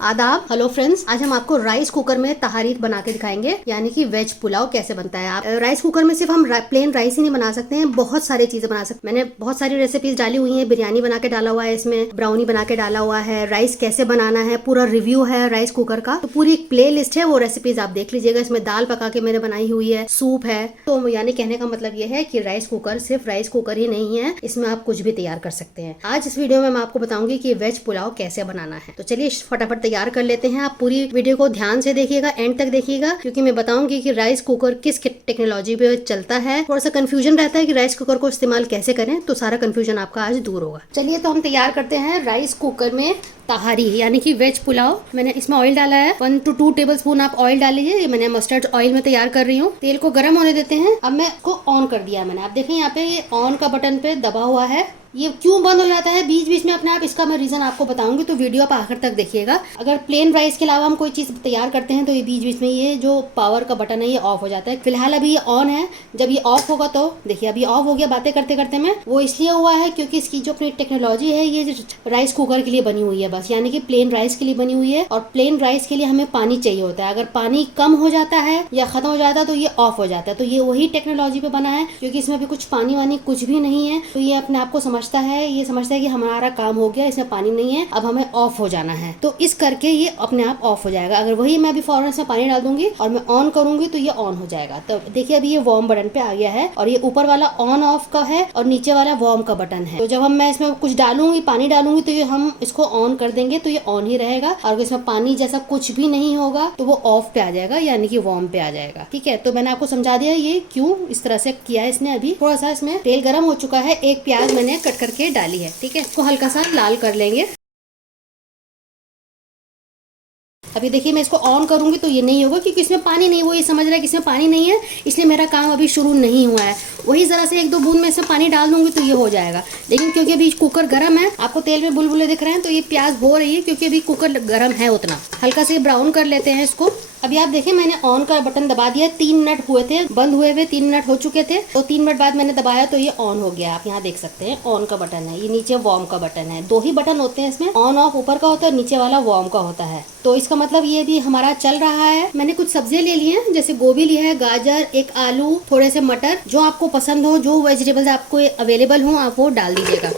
आदाब। Hello friends, आज हम आपको राइस कुकर में तहारी बना के दिखाएंगे, यानी कि वेज पुलाव कैसे बनता है। आप राइस कुकर में सिर्फ हम प्लेन राइस ही नहीं बना सकते हैं, बहुत सारी चीजें बना सकते हैं। मैंने बहुत सारी रेसिपीज डाली हुई हैं, बिरयानी बना के डाला हुआ है, इसमें ब्राउनी बना के डाला हुआ है, राइस कैसे बनाना है पूरा रिव्यू है राइस कुकर का। तो पूरी एक प्ले लिस्ट है, वो रेसिपीज आप देख लीजिएगा। इसमें दाल पका के मैंने बनाई हुई है, सूप है। तो यानी कहने का मतलब ये है कि राइस कुकर सिर्फ राइस कुकर ही नहीं है, इसमें आप कुछ भी तैयार कर सकते हैं। आज इस वीडियो में मैं आपको बताऊंगी कि वेज पुलाव कैसे बनाना है। तो चलिए फटाफट तैयार कर लेते हैं। आप पूरी वीडियो को ध्यान से देखिएगा, एंड तक देखिएगा, क्योंकि मैं बताऊंगी कि राइस कुकर किस टेक्नोलॉजी पे चलता है। थोड़ा सा कंफ्यूजन रहता है कि राइस कुकर को इस्तेमाल कैसे करें, तो सारा कंफ्यूजन आपका आज दूर होगा। चलिए तो हम तैयार करते हैं राइस कुकर में तहारी, यानी कि वेज पुलाव। मैंने इसमें ऑयल डाला है, 1 to 2 टेबल स्पून आप ऑयल डाल लीजिए। ये मैंने मस्टर्ड ऑयल में तैयार कर रही हूँ। तेल को गर्म होने देते हैं। अब मैं इसको ऑन कर दिया मैंने। आप देखें यहाँ पे ये ऑन का बटन पे दबा हुआ है। ये क्यों बंद हो जाता है बीच बीच में अपने आप, इसका मैं रीजन आपको बताऊंगी, तो वीडियो आप आखिर तक देखिएगा। अगर प्लेन राइस के अलावा हम कोई चीज तैयार करते हैं तो ये बीच बीच में ये जो पावर का बटन है ये ऑफ हो जाता है। फिलहाल अभी ये ऑन है, जब ये ऑफ होगा तो देखिए अभी ऑफ हो गया बातें करते करते में। वो इसलिए हुआ है क्योंकि इसकी जो अपनी टेक्नोलॉजी है ये राइस कुकर के लिए बनी हुई है बस, यानी कि प्लेन राइस के लिए बनी हुई है। और प्लेन राइस के लिए हमें पानी चाहिए होता है। अगर पानी कम हो जाता है या खत्म हो जाता है तो ये ऑफ हो जाता है। तो ये वही टेक्नोलॉजी पे बना है, क्योंकि इसमें अभी कुछ पानी वानी कुछ भी नहीं है। तो ये अपने आप को समझता है, ये समझता है कि हमारा काम हो गया, इसमें पानी नहीं है, अब हमें ऑफ हो जाना है। तो इस करके ये अपने आप ऑफ हो जाएगा। अगर वही मैं अभी फौरन इसमें पानी डाल दूंगी और मैं ऑन करूंगी तो ये ऑन हो जाएगा। तो देखिए अभी ये वार्म बटन पे आ गया है, और ये ऊपर वाला ऑन ऑफ का है और नीचे वाला वार्म का बटन है। तो जब मैं इसमें कुछ डालूंगी, पानी डालूंगी, तो ये हम इसको ऑन कर देंगे तो ये ऑन ही रहेगा। और अगर इसमें पानी जैसा कुछ भी नहीं होगा तो वो ऑफ पे आ जाएगा, यानी कि वार्म पे आ जाएगा। ठीक है, तो मैंने आपको समझा दिया ये क्यों इस तरह से किया है इसने। अभी थोड़ा सा इसमें तेल गर्म हो चुका है, एक प्याज मैंने कट करके डाली है। ठीक है, इसको हल्का सा लाल कर लेंगे। अभी देखिए मैं इसको ऑन करूंगी तो ये नहीं होगा, क्योंकि इसमें पानी नहीं, वो ये समझ रहा है कि इसमें पानी नहीं है, इसलिए मेरा काम अभी शुरू नहीं हुआ है। वही जरा से 1-2 बूंद में इसमें पानी डाल दूंगी तो ये हो जाएगा। लेकिन क्योंकि अभी कुकर गर्म है, आपको तेल में बुलबुले दिख रहे हैं, तो ये प्याज हो रही है क्योंकि अभी कुकर गर्म है उतना। हल्का से ब्राउन कर लेते हैं इसको। अभी आप देखिए मैंने ऑन का बटन दबा दिया, 3 मिनट हुए थे, बंद हुए हुए 3 मिनट हो चुके थे। तो 3 मिनट बाद मैंने दबाया तो ये ऑन हो गया। आप यहाँ देख सकते हैं ऑन का बटन है, ये नीचे वार्म का बटन है। 2 ही बटन होते हैं इसमें, ऑन ऑफ ऊपर का होता है, नीचे वाला वार्म का होता है। तो इसका मतलब ये भी हमारा चल रहा है। मैंने कुछ सब्जियां ले ली हैं, जैसे गोभी लिया है, गाजर, एक आलू, थोड़े से मटर। जो आपको पसंद हो, जो वेजिटेबल्स आपको अवेलेबल हो, आप वो डाल दीजिएगा।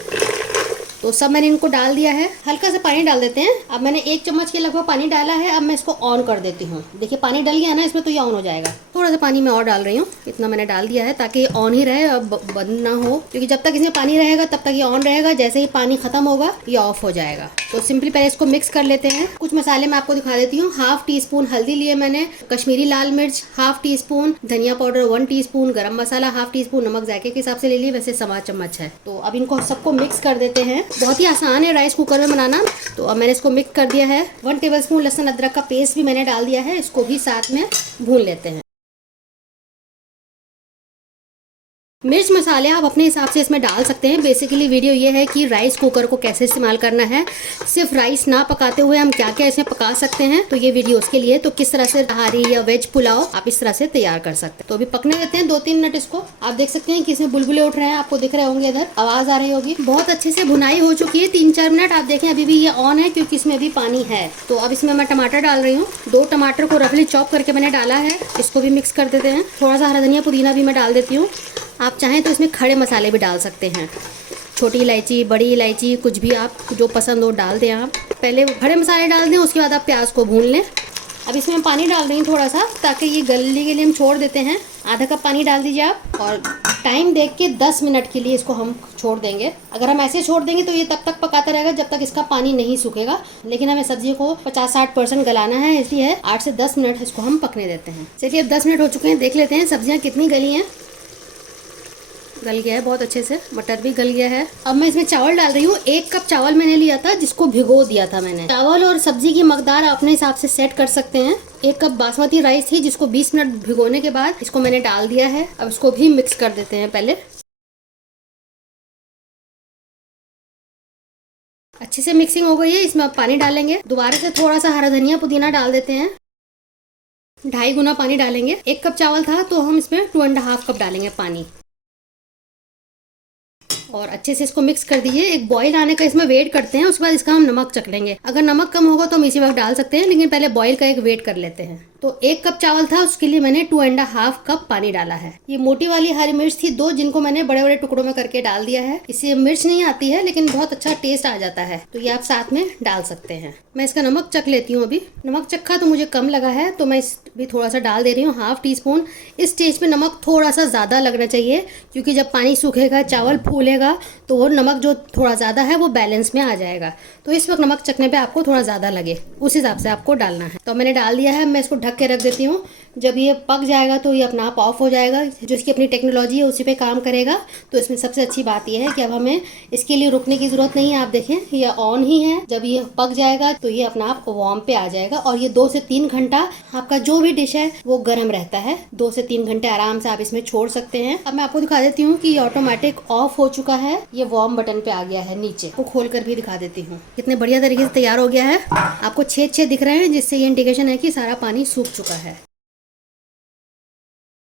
तो सब मैंने इनको डाल दिया है। हल्का सा पानी डाल देते हैं। अब मैंने 1 चम्मच के लगभग पानी डाला है। अब मैं इसको ऑन कर देती हूँ। देखिए पानी डल गया ना इसमें, तो ये ऑन हो जाएगा। थोड़ा सा पानी मैं और डाल रही हूँ, इतना मैंने डाल दिया है ताकि ऑन ही रहे, अब बंद ना हो, क्योंकि जब तक इसमें पानी रहेगा तब तक ये ऑन रहेगा। जैसे ही पानी खत्म होगा ये ऑफ हो जाएगा। तो सिंपली पहले इसको मिक्स कर लेते हैं। कुछ मसाले मैं आपको दिखा देती हूँ। 1/2 टीस्पून हल्दी लिए मैंने, कश्मीरी लाल मिर्च 1/2 टीस्पून, धनिया पाउडर 1 टीस्पून, गरम मसाला 1/2 टीस्पून, नमक जायके के हिसाब से ले लिए, वैसे 1.25 चम्मच है। तो अब इनको सबको मिक्स कर देते हैं। बहुत ही आसान है राइस कुकर में बनाना। तो अब मैंने इसको मिक्स कर दिया है। 1 टेबलस्पून लहसुन अदरक का पेस्ट भी मैंने डाल दिया है, इसको भी साथ में भून लेते हैं। मिर्च मसाले आप अपने हिसाब से इसमें डाल सकते हैं। बेसिकली वीडियो ये है कि राइस कुकर को कैसे इस्तेमाल करना है, सिर्फ राइस ना पकाते हुए हम क्या क्या इसमें पका सकते हैं। तो ये वीडियो उसके लिए, तो किस तरह से तहारी या वेज पुलाव आप इस तरह से तैयार कर सकते हैं। तो अभी पकने देते हैं 2-3 मिनट इसको। आप देख सकते हैं कि इसमें बुलबुले उठ रहे हैं, आपको दिख रहे होंगे, इधर आवाज आ रही होगी। बहुत अच्छे से भुनाई हो चुकी है, 3-4 मिनट। आप देखें अभी भी ये ऑन है क्योंकि इसमें अभी पानी है। तो अब इसमें मैं टमाटर डाल रही हूँ। 2 टमाटर को रफली चॉप करके मैंने डाला है, इसको भी मिक्स कर देते हैं। थोड़ा सा हरा धनिया पुदीना भी मैं डाल देती हूँ। आप चाहें तो इसमें खड़े मसाले भी डाल सकते हैं, छोटी इलायची, बड़ी इलायची, कुछ भी आप जो पसंद हो डाल दें। आप पहले खड़े मसाले डाल दें, उसके बाद आप प्याज को भून लें। अब इसमें मैं पानी डाल रही हूँ थोड़ा सा, ताकि ये गलने के लिए हम छोड़ देते हैं। आधा कप पानी डाल दीजिए आप, और टाइम देख के 10 मिनट के लिए इसको हम छोड़ देंगे। अगर हम ऐसे छोड़ देंगे तो ये तब तक पकाता रहेगा जब तक इसका पानी नहीं सूखेगा। लेकिन हमें सब्जी को 50-60% गलाना है, इसलिए 8 से 10 मिनट इसको हम पकने देते हैं। चलिए अब 10 मिनट हो चुके हैं, देख लेते हैं सब्जियाँ कितनी गली हैं। गल गया है बहुत अच्छे से, मटर भी गल गया है। अब मैं इसमें चावल डाल रही हूँ। 1 कप चावल मैंने लिया था, जिसको भिगो दिया था मैंने। चावल और सब्जी की मकदार अपने हिसाब से सेट कर सकते हैं। 1 कप बासमती राइस थी, जिसको 20 मिनट भिगोने के बाद इसको मैंने डाल दिया है। अब इसको भी मिक्स कर देते हैं। पहले अच्छे से मिक्सिंग हो गई है, इसमें अब पानी डालेंगे। दोबारा से थोड़ा सा हरा धनिया पुदीना डाल देते हैं। 2.5 गुना पानी डालेंगे। 1 कप चावल था तो हम इसमें 2.5 कप डालेंगे पानी। और अच्छे से इसको मिक्स कर दीजिए। एक बॉईल आने का इसमें वेट करते हैं, उसके बाद इसका हम नमक चख लेंगे। अगर नमक कम होगा तो हम इसी वक्त डाल सकते हैं, लेकिन पहले बॉईल का एक वेट कर लेते हैं। तो 1 कप चावल था, उसके लिए मैंने 2.5 कप पानी डाला है। ये मोटी वाली हरी मिर्च थी 2, जिनको मैंने बड़े बड़े टुकड़ों में करके डाल दिया है। इससे मिर्च नहीं आती है लेकिन बहुत अच्छा टेस्ट आ जाता है, तो ये आप साथ में डाल सकते हैं। मैं इसका नमक चख लेती हूँ। अभी नमक चखा तो मुझे कम लगा है, तो मैं इस भी थोड़ा सा डाल दे रही हूँ, 1/2 टीस्पून। इस स्टेज पे नमक थोड़ा सा ज़्यादा लगना चाहिए, क्योंकि जब पानी सूखेगा चावल फूलेगा तो वो नमक जो थोड़ा ज़्यादा है वो बैलेंस में आ जाएगा। तो इस वक्त नमक चखने पे आपको थोड़ा ज़्यादा लगे उस हिसाब से आपको डालना है। तो मैंने डाल दिया है, मैं इसको ढक के रख देती हूँ। जब ये पक जाएगा तो ये अपना आप ऑफ हो जाएगा। जो इसकी अपनी टेक्नोलॉजी है उसी पे काम करेगा। तो इसमें सबसे अच्छी बात यह है कि अब हमें इसके लिए रुकने की ज़रूरत नहीं है। आप देखें ये ऑन ही है। जब ये पक जाएगा तो ये अपना आप वार्म पे आ जाएगा, और ये 2 से 3 घंटा आपका जो भी डिश है वो गर्म रहता है। 2 से 3 घंटे आराम से आप इसमें छोड़ सकते हैं। अब मैं आपको दिखा देती हूँ कि ये ऑटोमेटिक ऑफ हो चुका है। ये वार्म बटन पे आ गया है नीचे, वो खोल कर भी दिखा देती हूँ। कितने बढ़िया तरीके से तैयार हो गया है। आपको छेद छेद दिख रहे हैं, जिससे ये इंडिकेशन है कि सारा पानी सूख चुका है।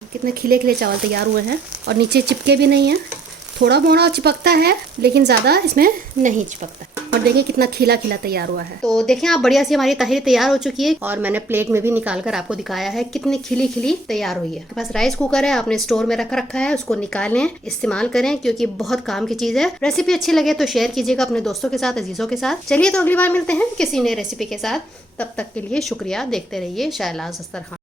कितने खिले खिले चावल तैयार हुए हैं, और नीचे चिपके भी नहीं है। थोड़ा मोड़ा चिपकता है लेकिन ज़्यादा इसमें नहीं चिपकता। और देखिए कितना खिला खिला तैयार हुआ है। तो देखें आप, बढ़िया सी हमारी तहरी तैयार हो चुकी है, और मैंने प्लेट में भी निकाल कर आपको दिखाया है कितनी खिली खिली तैयार हुई है। आपके पास राइस कुकर है, आपने स्टोर में रख रखा है, उसको निकालें, इस्तेमाल करें, क्योंकि बहुत काम की चीज़ है। रेसिपी अच्छी लगे तो शेयर कीजिएगा अपने दोस्तों के साथ, अजीजों के साथ। चलिए तो अगली बार मिलते हैं किसी नई रेसिपी के साथ। तब तक के लिए शुक्रिया। देखते रहिए शाहलाज अख्तर खान।